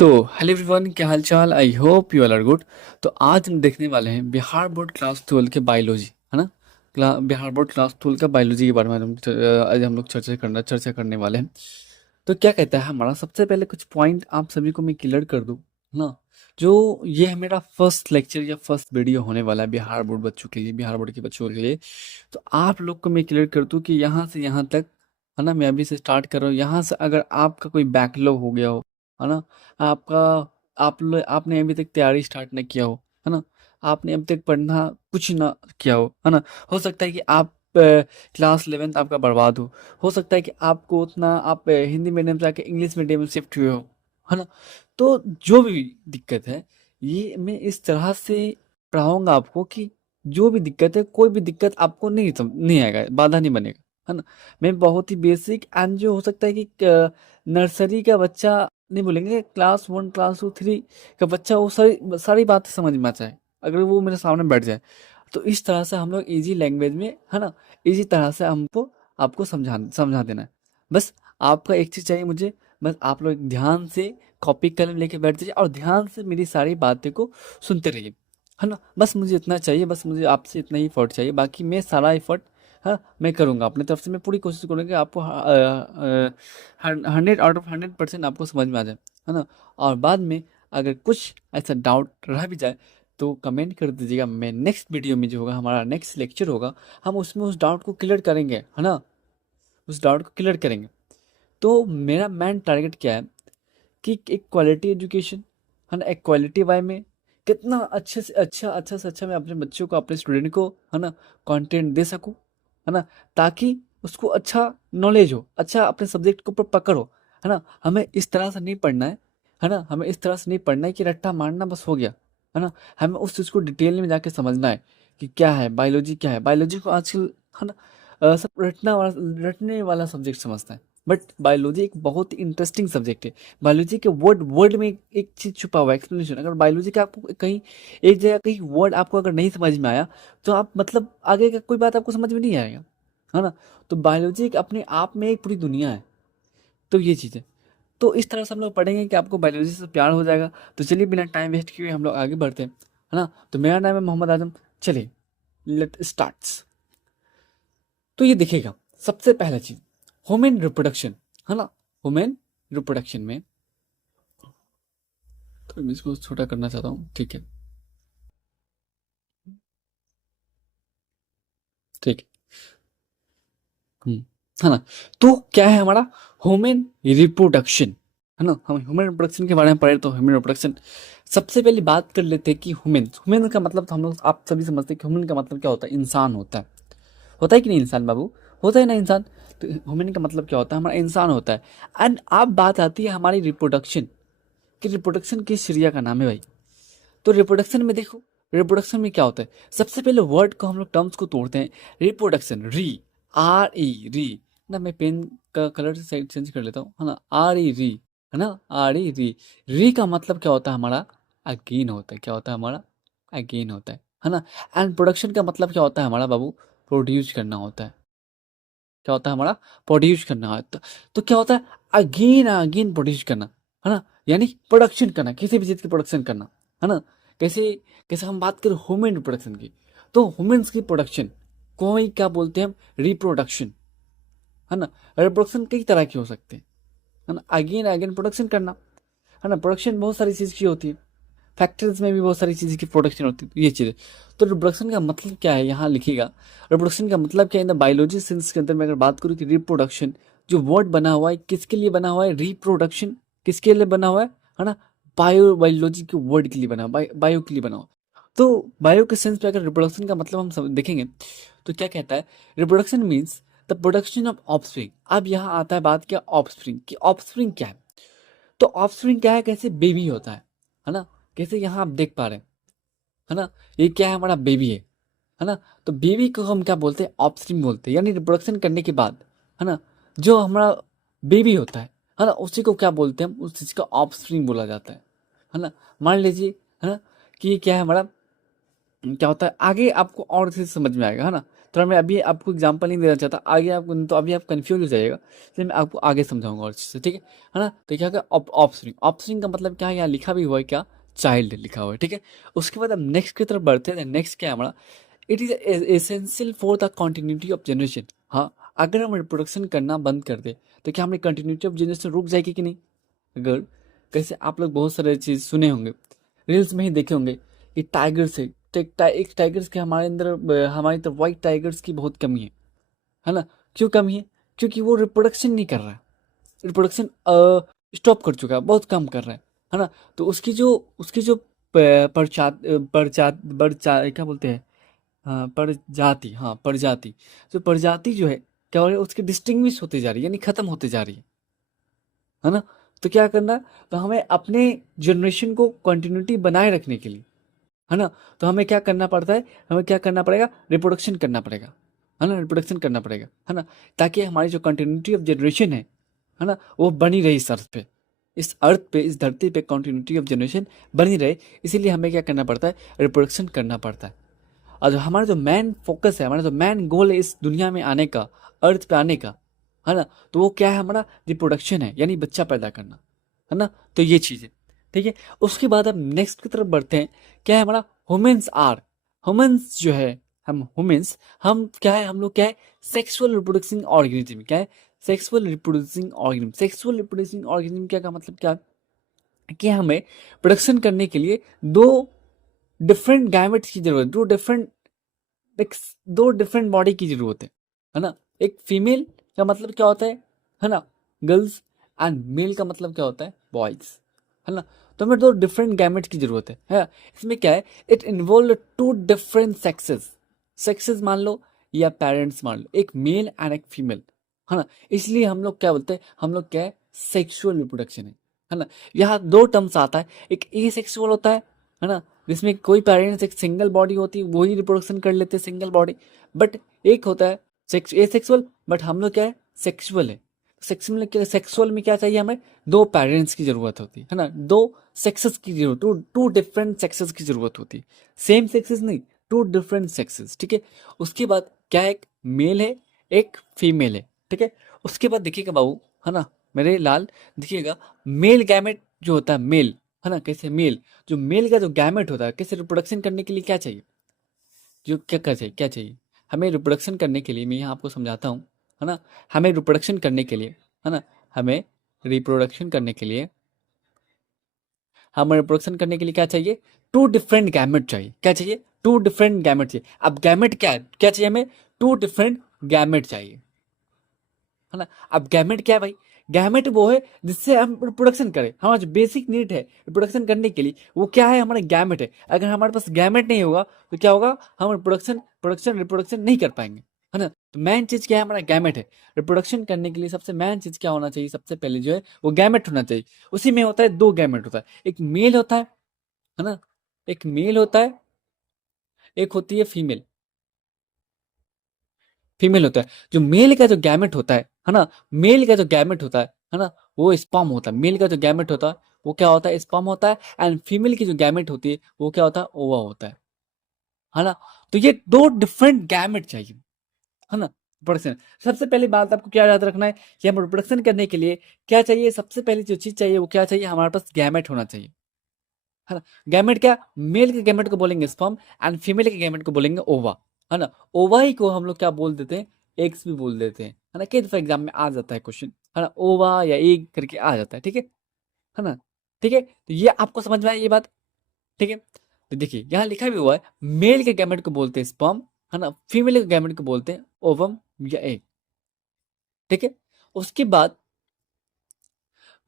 तो hello everyone, क्या हाल चाल। I hope you all are good. तो आज हम देखने वाले हैं बिहार बोर्ड क्लास 12 के बायोलॉजी, है ना। बिहार बोर्ड क्लास 12 का बायोलॉजी के बारे में आज हम लोग चर्चा करने वाले हैं। तो क्या कहता है हमारा, सबसे पहले कुछ पॉइंट आप सभी को मैं क्लियर कर दूं, है ना। जो ये है मेरा फर्स्ट लेक्चर या फर्स्ट वीडियो होने वाला है बिहार बोर्ड बच्चों के लिए, बिहार बोर्ड के बच्चों के लिए। तो आप लोग को मैं क्लियर कर दूं कि यहाँ से यहाँ तक, है ना, मैं अभी से स्टार्ट कर रहा हूँ। यहाँ से अगर आपका कोई बैकलॉग हो गया हो, है ना, आपका आपने अभी तक तैयारी स्टार्ट नहीं किया हो, है ना, आपने अभी तक पढ़ना कुछ ना किया हो ना, हो सकता है कि आप क्लास 11th आपका बर्बाद हो सकता है कि आपको उतना आप हिंदी मीडियम से आके इंग्लिश मीडियम में शिफ्ट हुए हो, है ना। तो जो भी दिक्कत है, ये मैं इस तरह से पढ़ाऊंगा आपको कि जो भी दिक्कत है, कोई भी दिक्कत आपको नहीं आएगा, बाधा नहीं बनेगा, है ना। मैं बहुत ही बेसिक एंड जो हो सकता है कि नर्सरी का बच्चा, नहीं बोलेंगे, क्लास 1 क्लास 2 3 का बच्चा वो सारी सारी बातें समझ में आ जाए अगर वो मेरे सामने बैठ जाए। तो इस तरह से हम लोग इजी लैंग्वेज में, है ना, इसी तरह से हमको आपको समझा देना है। बस आपका एक चीज़ चाहिए मुझे, बस आप लोग ध्यान से कॉपी कलम लेके बैठ जाइए और ध्यान से मेरी सारी बातें को सुनते रहिए, है ना। बस मुझे इतना चाहिए, बस मुझे आपसे इतना ही एफर्ट चाहिए, बाकी मैं सारा एफर्ट, हाँ, मैं करूँगा अपनी तरफ से। मैं पूरी कोशिश करूँगा कि आपको 100 आउट ऑफ 100% आपको समझ में आ जाए, है ना। और बाद में अगर कुछ ऐसा डाउट रह भी जाए तो कमेंट कर दीजिएगा। मैं नेक्स्ट वीडियो में जो होगा, हमारा नेक्स्ट लेक्चर होगा, हम उसमें उस डाउट को क्लियर करेंगे, है ना, उस डाउट को क्लियर करेंगे। तो मेरा मेन टारगेट क्या है कि एक क्वालिटी एजुकेशन, है ना, एक क्वालिटी वाई में कितना अच्छे से अच्छा मैं अपने बच्चों को, अपने स्टूडेंट को, है ना, कंटेंट दे सकूं, है ना, ताकि उसको अच्छा नॉलेज हो, अच्छा अपने सब्जेक्ट के ऊपर पकड़ हो, है ना। हमें इस तरह से नहीं पढ़ना है ना, हमें इस तरह से नहीं पढ़ना है कि रट्टा मारना बस हो गया, है ना। हमें उस चीज़ को डिटेल में जाके समझना है कि क्या है बायोलॉजी, क्या है बायोलॉजी को आजकल, है ना, सब रटने वाला सब्जेक्ट समझता है। बट बायोलॉजी एक बहुत ही इंटरेस्टिंग सब्जेक्ट है। बायोलॉजी के वर्ड वर्ड में एक चीज छुपा हुआ है, एक्सप्लेनेशन। अगर बायोलॉजी का आपको कहीं एक जगह कहीं वर्ड आपको अगर नहीं समझ में आया, तो आप मतलब आगे का कोई बात आपको समझ में नहीं आएगा, है ना। तो बायोलॉजी एक अपने आप में एक पूरी दुनिया है। तो ये चीज़ है। तो इस तरह से हम लोग पढ़ेंगे कि आपको बायोलॉजी से प्यार हो जाएगा। तो चलिए बिना टाइम वेस्ट किए हम लोग आगे बढ़ते हैं, है ना। तो मेरा नाम है मोहम्मद आजम। चलिए, लेट स्टार्ट्स। तो ये देखिएगा, सबसे पहला चीज, ह्यूमन रिप्रोडक्शन, है ना। ह्यूमन रिप्रोडक्शन में, तो मैं इसको छोटा करना चाहता हूँ, ठीक है, ठीक है। है ना। तो क्या है हमारा ह्यूमन रिप्रोडक्शन, है ना। हम ह्यूमन रिप्रोडक्शन के बारे में पढ़े तो ह्यूमन रिप्रोडक्शन, सबसे पहले बात कर लेते हैं कि ह्यूमन ह्यूमन का मतलब, तो हम लोग आप सभी समझते हैं कि ह्यूमन का मतलब क्या होता है, इंसान होता है कि नहीं इंसान बाबू, होता है ना इंसान। तो ह्यूमन का मतलब क्या होता है, हमारा इंसान होता है। एंड अब बात आती है हमारी रिप्रोडक्शन कि रिप्रोडक्शन किस चिड़िया का नाम है भाई। तो रिप्रोडक्शन में देखो, रिप्रोडक्शन में क्या होता है, सबसे पहले वर्ड को हम लोग टर्म्स को तोड़ते हैं। रिप्रोडक्शन, री, आर ई री, ना मैं पेन का कलर से चेंज कर लेता हूँ, है ना, आर ई री, है ना, आर ई री। री का मतलब क्या होता है हमारा, अगेन होता है। क्या होता है हमारा, अगेन होता है ना। एंड प्रोडक्शन का मतलब क्या होता है हमारा बाबू, प्रोड्यूस करना होता है। क्या होता है हमारा, प्रोड्यूस करना होता है। तो क्या होता है, अगेन अगेन प्रोड्यूस करना, है ना, यानी प्रोडक्शन करना, किसी भी चीज की प्रोडक्शन करना, है ना। कैसे, कैसे हम बात करें ह्यूमन प्रोडक्शन की, तो ह्यूमंस की प्रोडक्शन कोई क्या बोलते हैं हम, रिप्रोडक्शन, है ना। रिप्रोडक्शन कई तरह की हो सकते हैं, है ना, अगेन अगेन प्रोडक्शन करना, है ना। प्रोडक्शन बहुत सारी चीज की होती है, फैक्ट्रीज में भी बहुत सारी चीज़ की प्रोडक्शन होती है, तो ये चीज़ है। तो रिप्रोडक्शन का मतलब क्या है, यहाँ लिखिएगा। रिप्रोडक्शन का मतलब क्या है, इन द बायोलॉजी सेंस के अंदर मैं अगर बात करूँ कि रिप्रोडक्शन, जो वर्ड बना हुआ है किसके लिए बना हुआ है, रिप्रोडक्शन किसके लिए बना हुआ है ना, बायोलॉजी के वर्ड के लिए बना हुआ, बायो के लिए बना हुआ। तो बायो के सेंस पे अगर रिप्रोडक्शन का मतलब हम सब देखेंगे, तो क्या कहता है, reproduction means the production of offspring. अब यहाँ आता है बात क्या, ऑफस्प्रिंग की, ऑफस्प्रिंग क्या है। तो ऑफस्प्रिंग क्या है, कैसे बेबी होता है ना, कैसे यहाँ आप देख पा रहे हैं, है ना, ये क्या है, हमारा बेबी है ना। तो बेबी को हम क्या बोलते हैं, ऑफस्प्रिंग बोलते हैं, यानी रिप्रोडक्शन करने के बाद, है ना, जो हमारा बेबी होता है ना, उसी को क्या बोलते हैं हम, उस चीज का ऑफस्प्रिंग बोला जाता है ना। मान लीजिए, है ना, कि ये क्या है हमारा, क्या होता है, आगे आपको और चीज समझ में आएगा, है ना। थोड़ा मैं अभी आपको एग्जांपल नहीं देना चाहता, आगे आपको, तो अभी आप कंफ्यूज हो जाएगा, इसलिए मैं आपको आगे समझाऊंगा और चीज़ से, ठीक है ना। तो क्या क्या ऑप्शनिंग, ऑप्शनिंग का मतलब क्या है, यहाँ लिखा भी हुआ है क्या, चाइल्ड लिखा हुआ है, ठीक है। उसके बाद हम नेक्स्ट की तरफ बढ़ते हैं। नेक्स्ट क्या है हमारा, it is essential for the continuity of generation. हाँ, अगर हम रिप्रोडक्शन करना बंद कर दे तो क्या हमारी कंटिन्यूटी ऑफ जनरेशन रुक जाएगी कि नहीं। अगर कैसे, आप लोग बहुत सारे चीज़ सुने होंगे, रील्स में ही देखे होंगे, ये टाइगर्स है, एक टाइगर्स के हमारे अंदर हमारी तरफ वाइट टाइगर्स की बहुत कमी है ना। क्यों कमी है, क्योंकि वो रिप्रोडक्शन नहीं कर रहा है, रिप्रोडक्शन स्टॉप कर चुका है, बहुत कम कर रहा है ना। तो उसकी जो क्या बोलते हैं, हाँ प्रजाति, हाँ प्रजाति, जो प्रजाति जो है क्या हो रही है, उसकी डिस्टिंग्विश होती जा रही है, यानी खत्म होती जा रही है ना। तो क्या करना, तो हमें अपने जनरेशन को कंटिन्यूटी बनाए रखने के लिए, है ना, तो हमें क्या करना पड़ता है, हमें क्या करना पड़ेगा, रिप्रोडक्शन करना पड़ेगा, है ना, रिप्रोडक्शन करना पड़ेगा, है ना, ताकि हमारी जो कंटिन्यूटी ऑफ जनरेशन है ना, वो बनी रहे इस अर्थ पे, इस अर्थ पे, इस धरती पे कंटिन्यूटी ऑफ जनरेशन बनी रहे। इसीलिए हमें क्या करना पड़ता है, रिप्रोडक्शन करना पड़ता है। और जो हमारा जो मेन फोकस है, हमारा जो मेन गोल है इस दुनिया में आने का, अर्थ पे आने का, है ना, तो वो क्या है, हमारा रिप्रोडक्शन है, यानी बच्चा पैदा करना, है ना। तो ये चीज़ है, ठीक है। उसके बाद हम नेक्स्ट की तरफ बढ़ते हैं। क्या है हमारा, ह्यूमंस आर, ह्यूमंस जो है, हम ह्यूमंस, हम क्या है, हम लोग क्या है, सेक्सुअल रिप्रोडक्सिंग ऑर्गेनिज्म। क्या है, sexual reproducing organism. Sexual reproducing organism क्या का मतलब क्या है? कि हमें प्रोडक्शन करने के लिए दो डिफरेंट गैमेट्स की जरूरत है, एक दो डिफरेंट बॉडी की जरूरत है ना। एक फीमेल का मतलब क्या होता है ना, गर्ल्स, एंड मेल का मतलब क्या होता है, बॉयज, है ना। तो हमें दो डिफरेंट गैमेट की जरूरत है। इसमें क्या है, it involve two different sexes, sexes मान लो या पेरेंट्स मान लो, एक मेल एंड एक फीमेल, है ना। इसलिए हम लोग क्या बोलते हैं, हम लोग क्या है, सेक्सुअल रिप्रोडक्शन है ना। यहाँ दो टर्म्स आता है, एक ए सेक्सुअल होता है ना, जिसमें कोई पेरेंट्स एक सिंगल बॉडी होती है, वही रिप्रोडक्शन कर लेते हैं सिंगल बॉडी। बट एक होता है सेक्स ए सेक्सुअल, बट हम लोग क्या है, सेक्सुअल है। सेक्सुअल में क्या चाहिए, हमें दो पेरेंट्स की जरूरत होती है ना, दो सेक्सेस की जरूरत, टू डिफरेंट सेक्सेस की जरूरत होती है, सेम सेक्सेस नहीं, टू डिफरेंट सेक्सेस, ठीक है। उसके बाद क्या है, एक मेल है, एक फीमेल है, ठीक है। उसके बाद देखिएगा बाबू, है ना, मेरे लाल, देखिएगा, मेल गैमेट जो होता है, मेल, है ना, कैसे मेल, जो मेल का जो गैमेट होता है, कैसे रिप्रोडक्शन करने के लिए क्या चाहिए, जो क्या चाहिए हमें रिप्रोडक्शन करने के लिए, मैं यहाँ आपको समझाता हूँ, है ना। हमें रिप्रोडक्शन करने के लिए, है ना, हमें रिप्रोडक्शन करने के लिए, हमें रिप्रोडक्शन करने के लिए क्या चाहिए, टू डिफरेंट गैमेट चाहिए। क्या चाहिए, टू डिफरेंट गैमेट चाहिए। अब गैमेट क्या है, क्या चाहिए हमें, टू डिफरेंट गैमेट चाहिए, है ना। अब गैमेट क्या है भाई, गैमेट वो है जिससे हम रिप्रोडक्शन करें, हमारा जो बेसिक नीड है रिप्रोडक्शन करने के लिए, वो क्या है, हमारा गैमेट है। अगर हमारे पास गैमेट नहीं होगा तो क्या होगा, हम रिप्रोडक्शन नहीं कर पाएंगे, है ना। तो मेन चीज क्या है, हमारा गैमेट है। रिप्रोडक्शन करने के लिए सबसे मेन चीज क्या होना चाहिए, सबसे पहले जो है वो गैमेट होना चाहिए। उसी में होता है, दो गैमेट होता है, एक मेल होता है ना, एक मेल होता है, एक होती है फीमेल, फीमेल होता है। जो मेल का जो गैमेट होता है ना, मेल का जो गैमेट होता है ना, वो स्पर्म होता है। मेल का जो गैमेट होता है वो क्या होता है, स्पर्म होता है। एंड फीमेल की जो गैमेट होती है वो क्या होता है, ओवा होता है ना। तो ये दो डिफरेंट गैमेट चाहिए, है ना, प्रोडक्शन। सबसे पहली बात आपको क्या याद रखना है कि हम प्रोडक्शन करने के लिए क्या चाहिए, सबसे पहली जो चीज चाहिए वो क्या चाहिए, हमारे पास गैमेट होना चाहिए, है ना। गैमेट क्या, मेल के गैमेट को बोलेंगे स्पर्म, एंड फीमेल के गैमेट को बोलेंगे ओवा, है ना। ओवा ही को हम लोग क्या बोल देते हैं, एग्स भी बोल देते हैं, है ना। कई दफा एग्जाम में आ जाता है क्वेश्चन, है ना, ओवा या एग करके आ जाता है ना। ठीक है, तो ये आपको समझ में आया ये बात, ठीक है। तो देखिए यहाँ लिखा भी हुआ है, मेल के गैमेट को बोलते हैं स्पर्म, है ना, फीमेल के गैमेट को बोलते हैं ओवम या एग, ठीक है। उसके बाद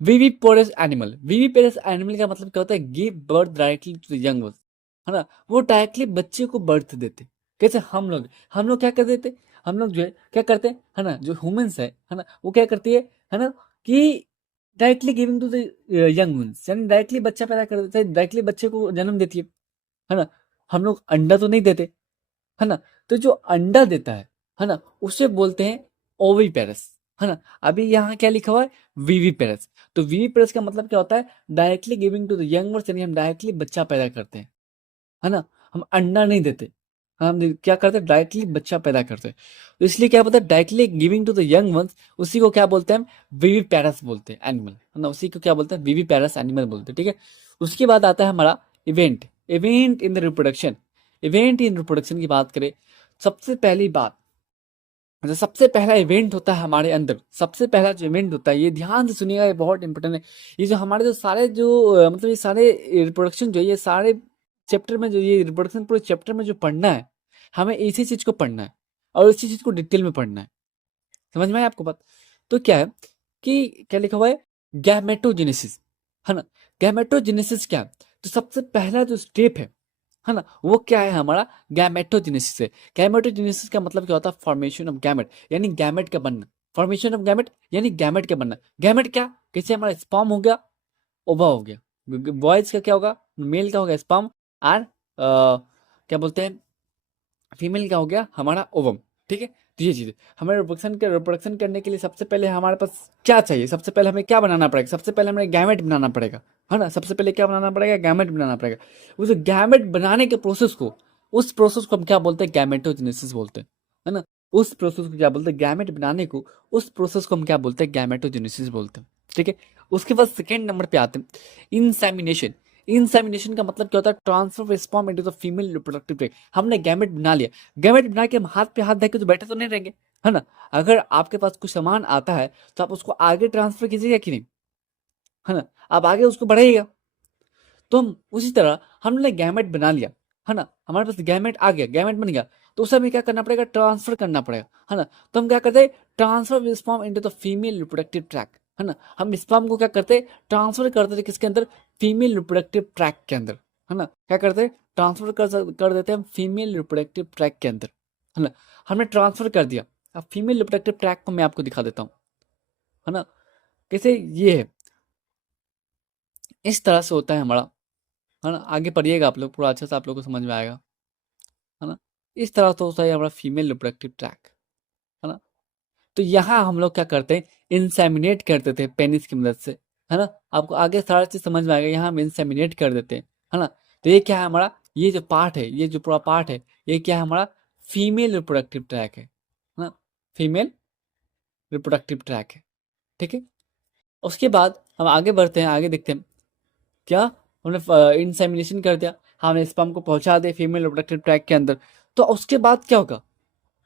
विविपोरस एनिमल, विविपोरस एनिमल का मतलब क्या होता है, give birth directly to the young, है ना, वो डायरेक्टली बच्चे को बर्थ देते। कैसे, हम लोग क्या कर देते, हम लोग जो है क्या करते हैं, है ना, जो ह्यूमंस है ना, वो क्या करती है ना, कि directly giving to the young ones, यानी डायरेक्टली बच्चा पैदा कर देते हैं, डायरेक्टली बच्चे को जन्म देती है ना। हम लोग अंडा तो नहीं देते, है ना। तो जो अंडा देता है ना, उसे बोलते हैं ओविपेरस, है ना। अभी यहाँ क्या लिखा हुआ है, वीवीपेरस। तो वीवीपेरस का मतलब क्या होता है, directly giving to the young ones, यानी हम डायरेक्टली बच्चा पैदा करते हैं, है ना, हम अंडा नहीं देते, हम क्या करते हैं, डायरेक्टली बच्चा पैदा करते हैं। तो इसलिए क्या बोलते हैं, directly giving to the young ones, उसी को क्या बोलते हैं हम, विवी पैरस बोलते हैं, एनिमल है ना, उसी को क्या बोलते हैं, विवी पैरस एनिमल बोलते हैं, ठीक है। उसके बाद आता है हमारा event. Event in the reproduction. Event in reproduction की बात करें, सबसे पहली बात, जो सबसे पहला इवेंट होता है हमारे अंदर, सबसे पहला जो इवेंट होता है, ये ध्यान से सुनिएगा, ये बहुत इंपॉर्टेंट है। ये जो हमारे जो सारे जो मतलब ये सारे रिप्रोडक्शन जो है, ये सारे चैप्टर में जो ये रिप्रोडक्शन पूरे चैप्टर में जो पढ़ना है, हमें इसी चीज को पढ़ना है और इसी चीज को डिटेल में पढ़ना है। समझ में आया आपको बात? तो क्या है कि क्या लिखा हुआ है, गैमेटोजेनेसिस, है ना। गैमेटोजेनेसिस क्या है, तो सबसे पहला जो स्टेप है ना, वो क्या है हमारा, गैमेटोजेनेसिस है। गैमेटोजेनेसिस का मतलब क्या होता है, फॉर्मेशन ऑफ गैमेट, यानी गैमेट का बनना। फॉर्मेशन ऑफ गैमेट यानी गैमेट का बनना। गैमेट क्या, कैसे हमारा स्पर्म हो गया, ओवा हो गया। बॉयज का क्या होगा, मेल का होगा स्पर्म, और क्या बोलते हैं, फीमेल का हो गया हमारा ओवम, ठीक है। तो ये चीज है। हमें रिप्रोडक्शन करने के लिए सबसे पहले हमारे पास क्या चाहिए, सबसे पहले हमें क्या बनाना पड़ेगा, सबसे पहले हमें गैमेट बनाना पड़ेगा, है ना। सबसे पहले क्या बनाना पड़ेगा, गैमेट बनाना पड़ेगा। उस गैमेट बनाने के प्रोसेस को, उस प्रोसेस को हम क्या बोलते हैं, गैमेटोजेनेसिस बोलते हैं, है ना। उस प्रोसेस को क्या बोलते हैं, गैमेट बनाने को, उस प्रोसेस को हम क्या बोलते हैं, गैमेटोजेनेसिस बोलते हैं, ठीक है। उसके बाद सेकेंड नंबर पे आते हैं, इंसेमिनेशन। इंसेमिनेशन का मतलब क्या होता है, transfer of sperm into the female reproductive tract. हमने गैमेट बना लिया, गैमेट बना के हम हाथ पे हाथ देके तो बैठे तो नहीं रहेंगे, है ना। अगर आपके पास कुछ सामान आता है तो आप उसको आगे ट्रांसफर कीजिएगा कि नहीं, है ना, आप आगे उसको बढ़ाइएगा। तो हम उसी तरह हमने गैमेट बना लिया, है ना, हमारे पास गैमेट आ गया, गैमेट बन गया, तो उसे हमें क्या करना पड़ेगा, ट्रांसफर करना पड़ेगा, है ना। तो हम क्या करते हैं, transfer sperm into the female reproductive tract, है ना। हम स्पर्म को क्या करते हैं, ट्रांसफर करते थे किसके अंदर, फीमेल रिप्रोडक्टिव ट्रैक के अंदर, है ना। क्या करते हैं, ट्रांसफर कर देते हैं हम फीमेल रिप्रोडक्टिव ट्रैक के अंदर, है ना। हमने ट्रांसफर कर दिया। अब फीमेल रिप्रोडक्टिव ट्रैक को मैं आपको दिखा देता हूँ, है ना। कैसे ये है, इस तरह से होता है हमारा, है ना। आगे पढ़िएगा आप लोग, पूरा अच्छे से आप लोग को समझ में आएगा, है ना। इस तरह से होता है हमारा फीमेल रिप्रोडक्टिव ट्रैक, है ना। तो यहाँ हम लोग क्या करते हैं, इंसेमिनेट करते थे पेनिस की मदद से, है ना। आपको आगे सारा चीज समझ में आएगा, यहाँ हम इंसेमिनेट कर देते हैं, है ना। तो ये क्या है हमारा, ये जो पार्ट है, ये जो पूरा पार्ट है, ये क्या है हमारा, फीमेल रिप्रोडक्टिव ट्रैक है ना, फीमेल रिप्रोडक्टिव ट्रैक है, ठीक है। उसके बाद हम आगे बढ़ते हैं, आगे देखते हैं क्या, हमने इंसेमिनेशन कर दिया, हमने स्पर्म को पहुंचा दिया फीमेल रिप्रोडक्टिव ट्रैक के अंदर। तो उसके बाद क्या होगा,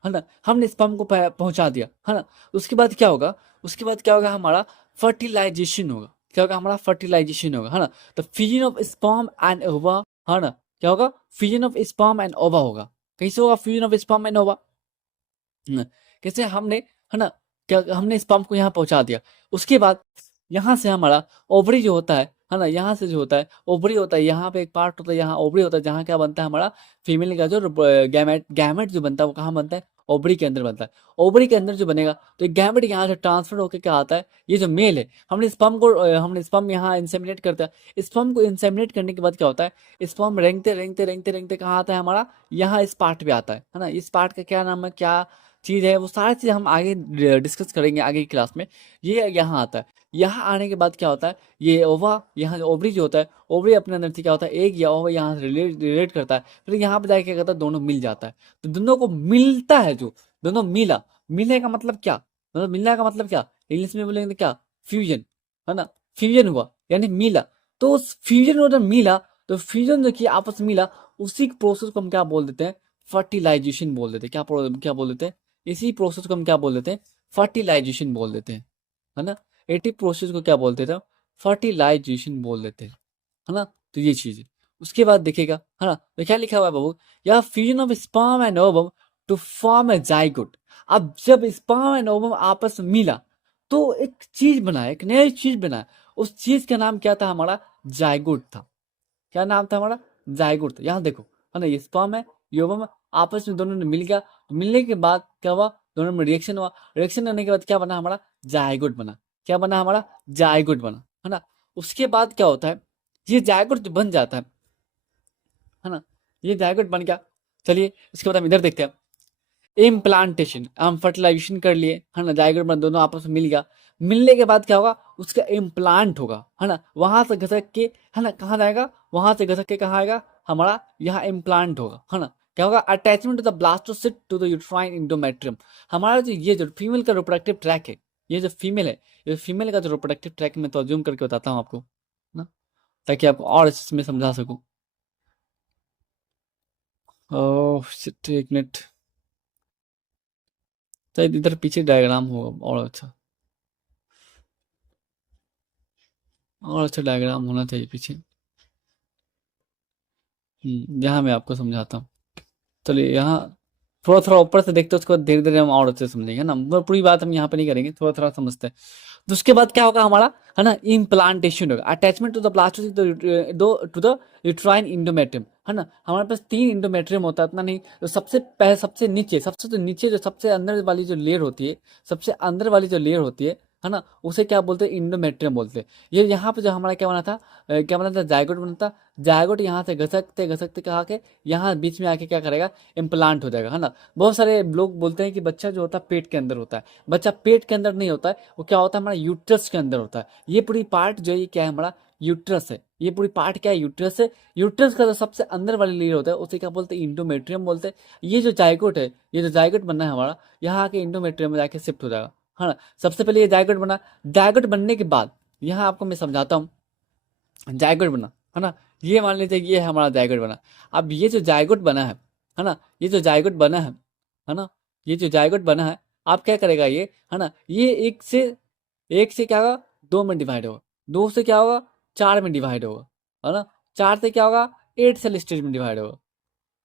है ना, हमने स्पर्म को पहुंचा दिया, है ना। उसके बाद क्या होगा, उसके बाद क्या होगा हमारा, फर्टिलाइजेशन होगा। क्या होगा हमारा, फर्टिलाइजेशन होगा, है ना। तो फ्यूजन ऑफ स्पर्म एंड ओवा, है ना। क्या होगा, फ्यूजन ऑफ स्पर्म एंड ओवा होगा। कैसे होगा फ्यूजन ऑफ स्पर्म एंड ओवा, कैसे हमने, है ना, क्या हमने स्पर्म को यहाँ पहुंचा दिया। उसके बाद यहाँ से हमारा ओवरी जो होता है ना, यहाँ से जो होता है ओवरी होता है, यहाँ पे एक पार्ट होता है, यहाँ ओवरी होता है, जहाँ क्या बनता है हमारा, फीमेल का जो गैमेट, गैमेट जो बनता है वो कहाँ बनता है, ओवरी के अंदर बनता है। ओवरी के अंदर जो बनेगा, तो गैमेट यहाँ से ट्रांसफर होकर क्या आता है, ये जो मेल है, हमने स्पर्म यहाँ इंसेमिनेट करता है। स्पर्म को इंसेमिनेट करने के बाद क्या होता है, स्पर्म रेंगते रेंगते रेंगते रेंगते कहाँ आता है हमारा, यहाँ इस पार्ट पे आता है ना। इस पार्ट का क्या नाम है, क्या चीज है, वो सारी चीज हम आगे डिस्कस करेंगे आगे की क्लास में। ये यहाँ आता है, यहाँ आने के बाद क्या होता है, ये ओवा, यहाँ ओवरी जो होता है, ओवरी अपने अंदर से क्या होता है, एक या ओवा यहाँ से रिलेट करता है, फिर यहाँ पे जाके क्या करता है, दोनों मिल जाता है। तो दोनों को मिलता है, जो दोनों मिला, मिलने का मतलब क्या, मतलब मिलने का मतलब क्या, इंग्लिश में बोलेंगे तो क्या, फ्यूजन, है ना। फ्यूजन हुआ यानी मिला। तो उस फ्यूजन और जब मिला, तो फ्यूजन जो किया आपस में मिला, उसी प्रोसेस को हम क्या बोल देते हैं, फर्टिलाइजेशन बोल देते हैं। क्या बोल देते हैं, इसी प्रोसेस को हम क्या बोल देते हैं, फर्टिलाइजेशन बोल देते हैं, है ना। एटी प्रोसेस को क्या बोलते थे, फर्टिलाइजेशन बोल देते हैं, है ना। तो ये चीज है। उसके बाद देखिएगा, है ना, तो क्या लिखा हुआ है बाबू, या fusion of sperm and ovum to form a zygote. अब जब स्पर्म एंड ओवम आपस में मिला, तो एक चीज बना, एक नई चीज बना। उस चीज का नाम क्या था हमारा, जाइगोट था। क्या नाम था हमारा, जाइगोट। यहाँ देखो, है ना, ये स्पर्म है, ये ओवम है, आपस में दोनों ने मिल गया। तो मिलने के बाद क्या हुआ, दोनों में रिएक्शन हुआ, रिएक्शन होने के बाद क्या बना हमारा, जाइगोट बना। क्या बना हमारा, जाइगोट बना, है ना। उसके बाद क्या होता है, ये जाइगोट जो बन जाता है ना, ये जाइगोट बन गया। चलिए इसके बाद हम इधर देखते हैं, इम्प्लांटेशन। हम फर्टिलाइजेशन कर लिए, है ना, जाइगोट बन, दोनों आपस में मिल गया। मिलने के बाद क्या होगा, उसका इम्प्लांट होगा, है ना, वहां से घसक के, है ना, कहाँ जाएगा, वहां से घसक के कहाँ आएगा हमारा, यहाँ इम्प्लांट होगा, है ना। क्या होगा, attachment to the blastocyst to the uterine endometrium. हमारा जो ये जो फीमेल का रिप्रोडक्टिव ट्रैक है, ये जो फीमेल है, ये फीमेल का जो रिप्रोडक्टिव ट्रैक मैं तो अज्यूम करके बताता हूँ आपको ना, ताकि आपको और अच्छे में समझा सकूं। ओह शिट, एक मिनट, तो इधर पीछे डायग्राम होगा और अच्छा डायग्राम होना चाहिए पीछे। यहाँ मैं आपको समझाता हूँ। चलिए यहाँ थोड़ा थोड़ा ऊपर से देखते हैं, उसको धीरे धीरे हम और अच्छे से समझेंगे ना, मतलब पूरी बात हम यहाँ पे नहीं करेंगे, थोड़ा थोड़ा समझते हैं। तो उसके बाद क्या होगा हमारा, है ना, इम्प्लांटेशन होगा, attachment to the blastocyst to the uterine endometrium, है ना। हमारे पास 3 इंडोमेट्रियम होता है, इतना नहीं, तो सबसे पहले सबसे नीचे, सबसे तो नीचे जो सबसे अंदर वाली जो लेयर होती है, सबसे अंदर वाली जो लेयर होती है ना, उसे क्या बोलते हैं, इंडोमेट्रियम बोलते हैं। ये यहाँ पे जो हमारा क्या बना था, क्या बना था, जायगोट बना था। जायगोट यहाँ से घसकते घसकते कहा के यहाँ बीच में आके क्या करेगा, इम्प्लांट हो जाएगा, है ना। बहुत सारे लोग बोलते हैं कि बच्चा जो होता है पेट के अंदर होता है, बच्चा पेट के अंदर नहीं होता है, वो क्या होता है, हमारा यूट्रस के अंदर होता है। ये पूरी पार्ट जो है, ये क्या है, हमारा यूट्रस है। ये पूरी पार्ट क्या है, यूट्रस है। यूट्रस का जो सबसे अंदर वाली लेयर होता है, उसे क्या बोलते हैं, इंडोमेट्रियम बोलते हैं। ये जो जायगोट है, ये जो जायगोट बनना है हमारा, यहाँ आके इंडोमेट्रियम में जाके शिफ्ट हो जाएगा, है ना। सबसे पहले ये जायगोट बना, जायगोट बनने के बाद यहाँ आपको मैं समझाता हूँ, जायगोट बना, है ना। ये मान लीजिए ये है हमारा जायगोट बना। अब ये जो जायगोट बना है ना, ये जो जायगोट बना है ना, ये जो जायगोट बना है, आप क्या करेगा ये, है ना, ये एक से क्या होगा, 2 में डिवाइड होगा, 2 से क्या होगा, 4 में डिवाइड होगा, है ना। 4 से क्या होगा, 8 सेल स्टेज में डिवाइड होगा,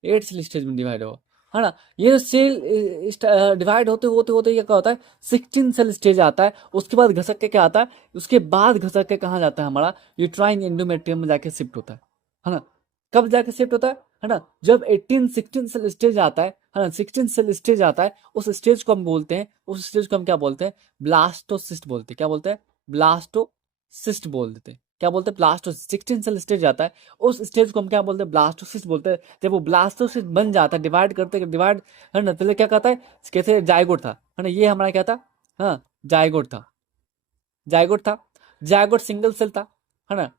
8 सेल स्टेज में डिवाइड होगा, है ना। ये जो सेल डिवाइड होते होते होते ये क्या होता है, 16 सेल स्टेज आता है। उसके बाद घसक के क्या आता है, उसके बाद घसक के कहाँ जाता है, हमारा यूट्राइन एंडोमेट्रियम में जाके शिफ्ट होता है ना। कब जाके शिफ्ट होता है ना, जब 16 सेल स्टेज आता है ना, 16 सेल स्टेज आता है, उस स्टेज को हम बोलते हैं, उस स्टेज को हम क्या बोलते हैं, ब्लास्टोसिस्ट बोलते हैं। क्या बोलते हैं, ब्लास्टोसिस्ट बोल देते हैं। क्या बोलते हैं, ब्लास्टोसिस्ट। 16 सेल स्टेज आता है, उस स्टेज को हम क्या बोलते हैं, ब्लास्टोसिस्ट बोलते हैं। जब वो ब्लास्टोसिस्ट बन जाता है, डिवाइड करते डिवाइड, है ना, पहले क्या कहता है, कैसे जायगोट था, है ना, ये हमारा क्या था, हाँ जायगोट था, जायगोट था। जायगोट सिंगल सेल था, है ना,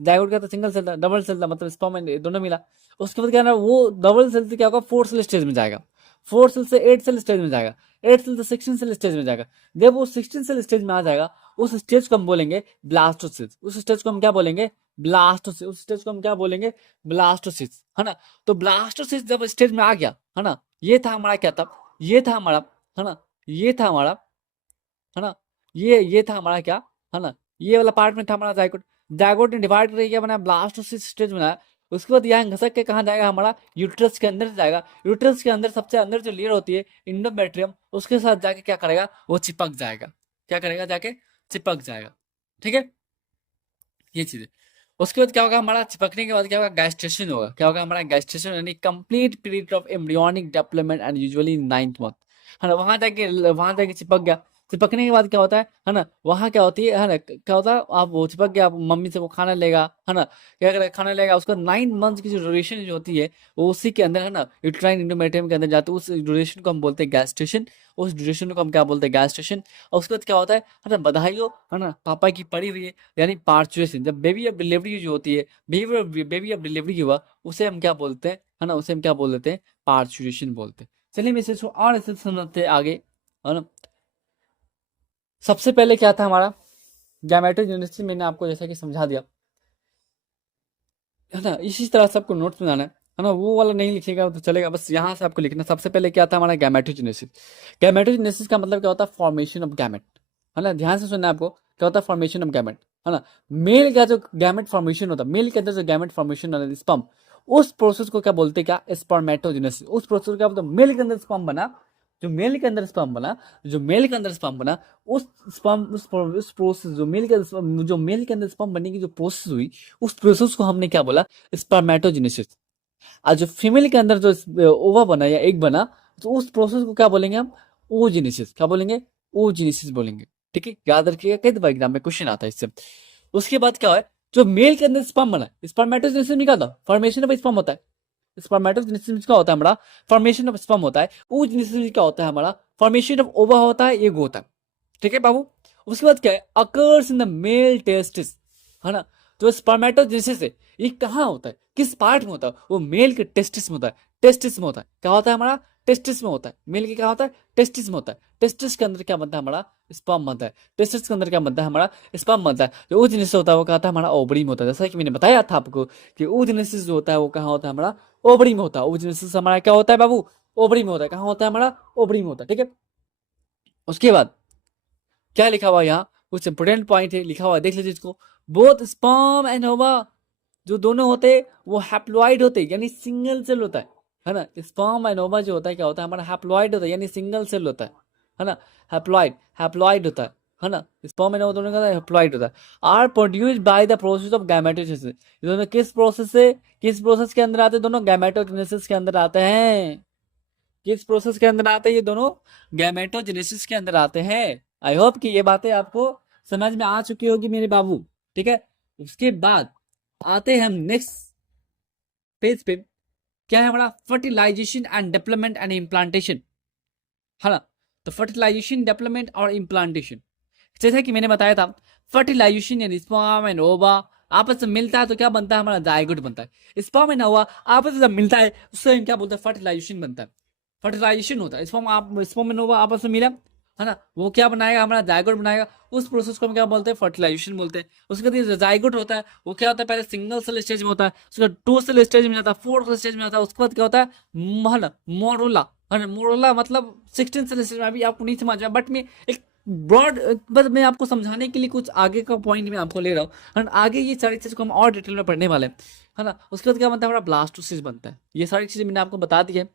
जायगोट क्या था, सिंगल सेल था, डबल सेल था, मतलब स्पर्म एंड दोनों मिला। उसके बाद क्या ना, वो डबल सेल से क्या होगा, 4 सेल स्टेज में जाएगा, 4 सेल से 8 सेल स्टेज में जाएगा, 8 सेल से 16 सेल स्टेज में जाएगा। जब वो 16 सेल स्टेज में आ जाएगा, उस स्टेज को हम बोलेंगे ब्लास्टोसिस। उस स्टेज को हम क्या बोलेंगे, ब्लास्टोसिस। उस स्टेज को हम क्या बोलेंगे, ब्लास्टोसिस, है ना। तो ब्लास्टोसिस जब स्टेज में आ गया, है ना, ये था हमारा क्या था, ये था हमारा, है ना, ये था हमारा, है ना, ये था हमारा क्या, है ना, ये वाला पार्ट में था हमारा जायगोट। जायगोट ने डिवाइड करके क्या बनाया, ब्लास्टोसिस स्टेज बनाया। उसके बाद यहाँ घसक के कहाँ जाएगा, हमारा यूट्रस के अंदर जाएगा। यूट्रस के अंदर सबसे अंदर जो लेयर होती है, इंडोमेट्रियम, उसके साथ जाके क्या करेगा, वो चिपक जाएगा। क्या करेगा, जाके चिपक जाएगा। ठीक है, ये चीज है। उसके बाद क्या होगा, हमारा चिपकने के बाद क्या होगा, गैस्ट्रेशन होगा। क्या होगा, हमारा गैस्ट्रेशन यानी complete period of embryonic development and usually 9th month, है ना। वहां जाके चिपक गया। चिपकने के बाद क्या होता है ना, वहां क्या होती है ना, क्या होता है, आप वो चिपक गया, आप मम्मी से वो खाना लेगा, है ना, क्या करेगा, खाना लेगा। उसका 9 मंथ की जो ड्यूरेशन जो होती है, वो उसी के अंदर, है ना, यूट्राइन इंडोमेट्रियम के अंदर जाते हैं। उस ड्यूरेशन को हम बोलते हैं गैस्ट्रेशन। उस ड्यूरेशन को हम क्या बोलते हैं, गैस्ट्रेशन। और उसके बाद क्या होता है ना, बधाई हो, है ना, पापा की पड़ी हुई है, यानी पार्चुएशन। जब बेबी ऑफ डिलीवरी जो होती है, बेबी ऑफ डिलीवरी हुआ, उसे हम क्या बोलते हैं, है ना, उसे हम क्या बोल देते हैं, पार्चुएशन बोलते हैं। चलिए मैं इसे और ऐसे समझते हैं आगे, है ना। सबसे पहले क्या था हमारा, गैमेटोजेनेसिस, मैंने आपको जैसा कि समझा दिया, है ना। इसी तरह से आपको नोट्स बनाना है ना, वो वाला नहीं लिखिएगा तो चलेगा, बस यहाँ से आपको लिखना। सबसे पहले क्या था हमारा, गैमेटोजेनेसिस। गैमेटोजेनेसिस का मतलब क्या होता है, फॉर्मेशन ऑफ गैमेट, है ना। ध्यान से सुनना है आपको, क्या होता है, फॉर्मेशन ऑफ गैमेट, है ना। मेल का जो गैमेट फॉर्मेशन होता है, मेल के अंदर जो गैमेट फॉर्मेशन होता है, स्पर्म, उस प्रोसेस को क्या बोलते हैं, क्या, स्पर्मेटोजेनेसिस। उस प्रोसेस को क्या बोलते हैं, मेल के अंदर स्पर्म बना, जो मेल के अंदर स्पर्म बना, जो मेल के अंदर स्पर्म बना, उस स्पर्म उस प्रोसेस, जो मेल के अंदर स्पर्म बनने की जो प्रोसेस हुई, उस प्रोसेस को हमने क्या बोला, स्पर्मेटोजेनेसिस। और जो फीमेल के अंदर जो ओवा बना या एग बना, तो उस प्रोसेस को क्या बोलेंगे हम, ओजेनेसिस। क्या बोलेंगे, ओजेनेसिस बोलेंगे। ठीक है, याद रखिएगा, कई दफा एग्जाम में क्वेश्चन आता है इससे। उसके बाद क्या है, जो मेल के अंदर स्पर्म बना, स्पर्मेटोजेनेसिस में क्या होता है, फॉर्मेशन ऑफ स्पर्म होता है। स्पर्मेटोजेनेसिस में क्या होता है हमारा, फॉर्मेशन ऑफ स्पर्म होता है। oogenesis में क्या होता है हमारा, फॉर्मेशन ऑफ ओवा होता है, एग होता है। ठीक है बाबू। उसके बाद क्या है, occurs in the mail testis, है ना। जो स्पर्मेटोजेनेसिस है, ये कहाँ होता है, किस पार्ट में होता है, वो मेल के टेस्टिस में होता है। टेस्टिस में होता है। क्या होता है हमारा? टेस्टिस में होता है। मेल के क्या होता है? टेस्टिस में होता है। टेस्टिस के अंदर क्या बनता है हमारा? स्पर्म बनता है। टेस्टिस के अंदर क्या बनता है हमारा? स्पर्म बनता है। जो oogenesis होता है वो क्या होता है हमारा? ओवरी में होता है। जैसा कि मैंने बताया था आपको कि oogenesis जो होता है वो कहाँ होता है हमारा? ओवरी में होता है। oogenesis हमारा क्या होता है बाबू? ओवरी में होता है। कहाँ होता है हमारा? ओवरी में होता है। ठीक है, उसके बाद क्या लिखा हुआ है यहाँ? कुछ इंपोर्टेंट पॉइंट है लिखा हुआ है, देख लीजिए इसको। बोथ स्पर्म एंड ओवा जो दोनों होते हैं वो हैप्लॉइड होते हैं, यानी सिंगल सेल होता है ना। स्पर्म एंड ओवा जो होता है क्या होता है हमारा? हैप्लॉइड होता है, यानी सिंगल सेल होता है ना। हैप्लॉइड हैप्लॉइड होता है ना। स्पर्म एंड ओवा दोनों का हैप्लॉइड होता है। Are produced by the process of gametogenesis. ये दोनों किस प्रोसेस के अंदर आते हैं? दोनों गैमेटोजेनेसिस के अंदर आते हैं। किस प्रोसेस के अंदर आते हैं ये दोनों? गैमेटोजेनेसिस के अंदर आते हैं। आई होप कि ये बातें आपको समझ में आ चुकी होगी मेरे बाबू। ठीक है, उसके बाद आते हैं हम नेक्स्ट पेज पे। क्या है हमारा? Fertilisation and development and implantation, है ना। तो फर्टिलाइजेशन, डेवलपमेंट और इम्प्लांटेशन, जैसा कि मैंने बताया था, फर्टिलाइजेशन यानी स्पर्म एंड ओवा आपस में मिलता है तो क्या बनता है हमारा? जायगोट बनता है। स्पर्म एंड ओवा आपस में जब मिलता है उससे हम क्या बोलते हैं? फर्टिलाइजेशन बनता है। फर्टिलाइजेशन होता है। स्पर्म एंड ओवा आपस में मिला, है ना, वो क्या बनाएगा हमारा? जायगोट बनाएगा। उस प्रोसेस को हम क्या बोलते हैं? फर्टिलाइजेशन बोलते हैं। उसके बाद ये जायगोट होता है वो क्या होता है? पहले सिंगल सेल स्टेज में होता है, उसके बाद टू सेल स्टेज में जाता है, फोर सेल स्टेज में जाता है, उसके बाद क्या होता है? है ना, मोरोला, है ना। मोरोला मतलब 16 सेल स्टेज में। अभी आपको नहीं समझ में, बट मैं एक ब्रॉड, बस मैं आपको समझाने के लिए कुछ आगे का पॉइंट मैं आपको ले रहा हूँ, एंड आगे ये सारी चीज़ को हम और डिटेल में पढ़ने वाले हैं, है ना। उसके बाद क्या बनता है हमारा? ब्लास्टोसिस बनता है। ये सारी चीज़ें मैंने आपको बता दी है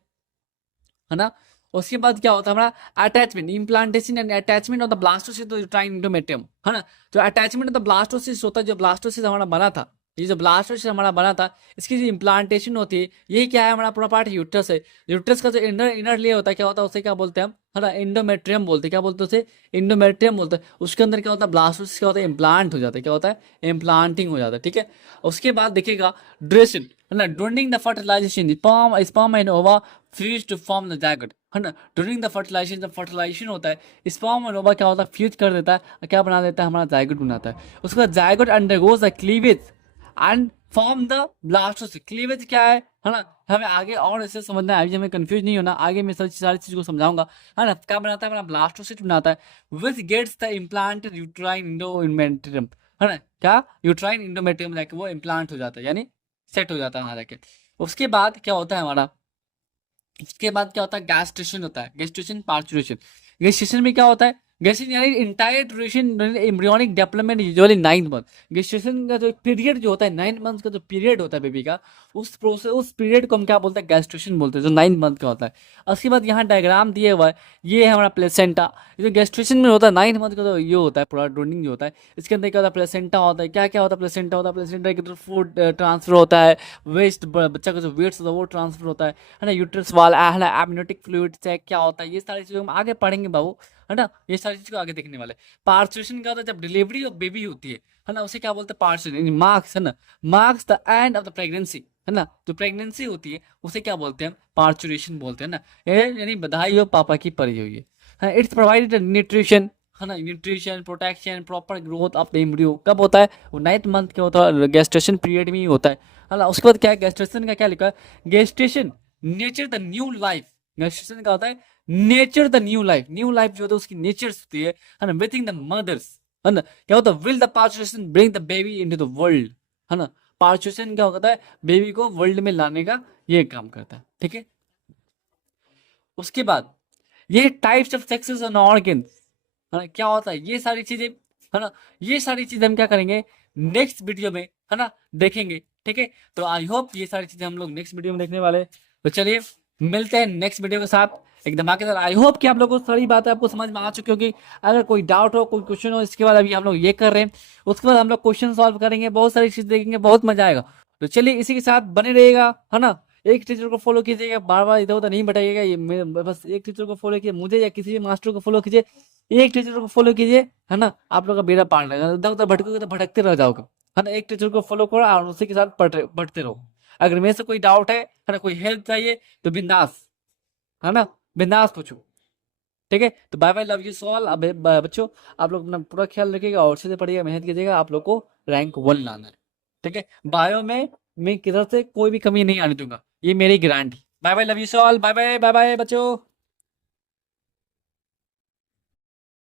ना। उसके बाद क्या होता है हमारा? Attachment, implantation and attachment of the blastocyst to uterine endometrium, है ना। जो अटैचमेंट ऑफ द ब्लास्टोसिस होता है, जो ब्लास्टोसिस हमारा बना था, ये जो ब्लास्टोसिस हमारा बना था, इसकी जो इम्प्लांटेशन होती है, ये क्या है हमारा? पूरा पार्ट यूट्रस है। यूट्रस का जो इनर इनर लेयर होता है क्या होता है? उसे क्या बोलते हैं हम? है ना, एंडोमेट्रियम बोलते हैं। क्या बोलते हैं उसे? एंडोमेट्रियम बोलते हैं। उसके अंदर क्या होता है? ब्लास्टोसिस क्या होता है? इम्प्लांट हो जाता है। क्या होता है? इम्प्लांटिंग हो जाता है। ठीक है, उसके बाद देखिएगा ड्यूरेशन, है ना। During the fertilisation sperm and ova fuse to form the zygote, है ना। ड्यूरिंग द फर्टिलाइजेशन, जब फर्टिलाइजेशन होता है स्पर्म और ओवा क्या होता है? फ्यूज कर देता है और क्या बना देता है हमारा? जायगोट बनाता है। उसके बाद zygote undergoes the cleavage and form the blastocyst. Cleavage क्या है ना, हमें आगे और ऐसे समझना है, अभी हमें कंफ्यूज नहीं होना, आगे मैं सारी चीज को समझाऊंगा, है ना। क्या बनाता है हमारा? ब्लास्टोसिस बनाता है, which gets the implanted uterine endometrium, है ना। क्या? यूट्राइन इंडोमेट्रियम जाके वो इम्प्लांट हो जाता है, यानी सेट हो जाता है वहां जाके। उसके बाद क्या होता है हमारा? इसके बाद क्या होता है? गैस्ट्रेशन होता है। Gestation, parturition. गैस्ट्रेशन में क्या होता है? गैस्ट्रेशन यानी entire duration embryonic development usually 9 month. Gestation का जो पीरियड जो होता है, 9 मंथ का जो पीरियड होता है बेबी का, उस प्रोसेस, उस पीरियड को हम क्या बोलते हैं? गैस्ट्रेशन बोलते हैं, जो 9 मंथ का होता है। उसके बाद यहाँ डायग्राम दिए हुआ है, ये है हमारा प्लेसेंटा। ये जो गैस्ट्रेशन में होता है 9 मंथ का, जो ये होता है पूरा ड्रोनिंग जो होता है, इसके अंदर क्या होता है? प्लेसेंटा होता है। क्या क्या होता है? प्लेसेंटा होता है, प्लेसेंटा के थ्रू फूड ट्रांसफर होता है, वेस्ट, बच्चा का जो वेट्स होता है वो ट्रांसफर होता है ना। यूट्रस वाल, है ना, एमनियोटिक फ्लूइड चेक क्या होता है, ये सारी चीज़ें हम आगे पढ़ेंगे बाबू, है ना। ये सारी चीज़ को आगे देखने वाले। पार्चुरेशन क्या होता है? जब डिलीवरी ऑफ बेबी होती है ना, उसे क्या बोलते हैं? पार्चुरेशन मार्क्स, है ना, marks the end of the pregnancy, है ना। जो प्रेगनेंसी होती है उसे क्या बोलते हैं? पार्चुरेशन बोलते हैं ना। यानी बधाई हो पापा की परी हुई है। इट्स प्रोवाइडेड न्यूट्रिशन, है ना, nutrition, protection, proper growth of the embryo. कब होता है? वो 9 मंथ के होता है, गेस्टेशन पीरियड में ही होता है ना। उसके बाद क्या है? गेस्टेशन का क्या लिखा है? Gestation nature the new life. Gestation का होता है nature the new life. New life जो होता है उसकी नेचर होती है ना, विथिंग द मदर्स, है ना। क्या होता है? Will the parturition bring the baby into the world, है ना। पार्चुरेशन क्या होता है? बेबी को वर्ल्ड में लाने का ये काम करता है। ठीक है, उसके बाद ये types of sexes and organs, है ना, क्या होता है? ये सारी चीजें, है ना, ये सारी चीजें हम क्या करेंगे? नेक्स्ट वीडियो में, है ना, देखेंगे। ठीक है, तो आई होप ये सारी चीजें हम लोग नेक्स्ट वीडियो में देखने वाले हैं। तो चलिए मिलते हैं नेक्स्ट वीडियो के साथ एक धमाकेदार। आई होप कि आप लोगों को सारी बातें आपको समझ में आ चुकी होगी। अगर कोई डाउट हो, कोई क्वेश्चन हो, इसके बाद अभी हम लोग ये कर रहे हैं, उसके बाद हम लोग क्वेश्चन सॉल्व करेंगे, बहुत सारी चीज देखेंगे, बहुत मजा आएगा। तो चलिए इसी के साथ बने रहिएगा, है ना। एक टीचर को फॉलो कीजिएगा, बार बार इधर उधर नहीं भटकिएगा। ये बस एक टीचर को फॉलो कीजिए, मुझे या किसी भी मास्टर को फॉलो कीजिए, एक टीचर को फॉलो कीजिए, है ना। आप लोग का बेड़ा पार लगेगा। इधर उधर भटकोगे तो भटकते रह जाओगे, है ना। एक टीचर को फॉलो करो और उसी के साथ पढ़ते रहो। अगर मेरे से कोई डाउट है ना, कोई हेल्प चाहिए तो बिंदास, है ना, बिंदास पूछो। ठीक है, तो bye bye, love you all. अब बच्चों आप लोग अपना पूरा ख्याल रखिएगा और अच्छे से पढ़िएगा, मेहनत कीजिएगा, आप लोग को रैंक 1 लाना है। ठीक है, बायो में मैं किधर से कोई भी कमी नहीं आने दूंगा, ये मेरी guarantee. Bye bye, love you all, bye bye bye bye बच्चों।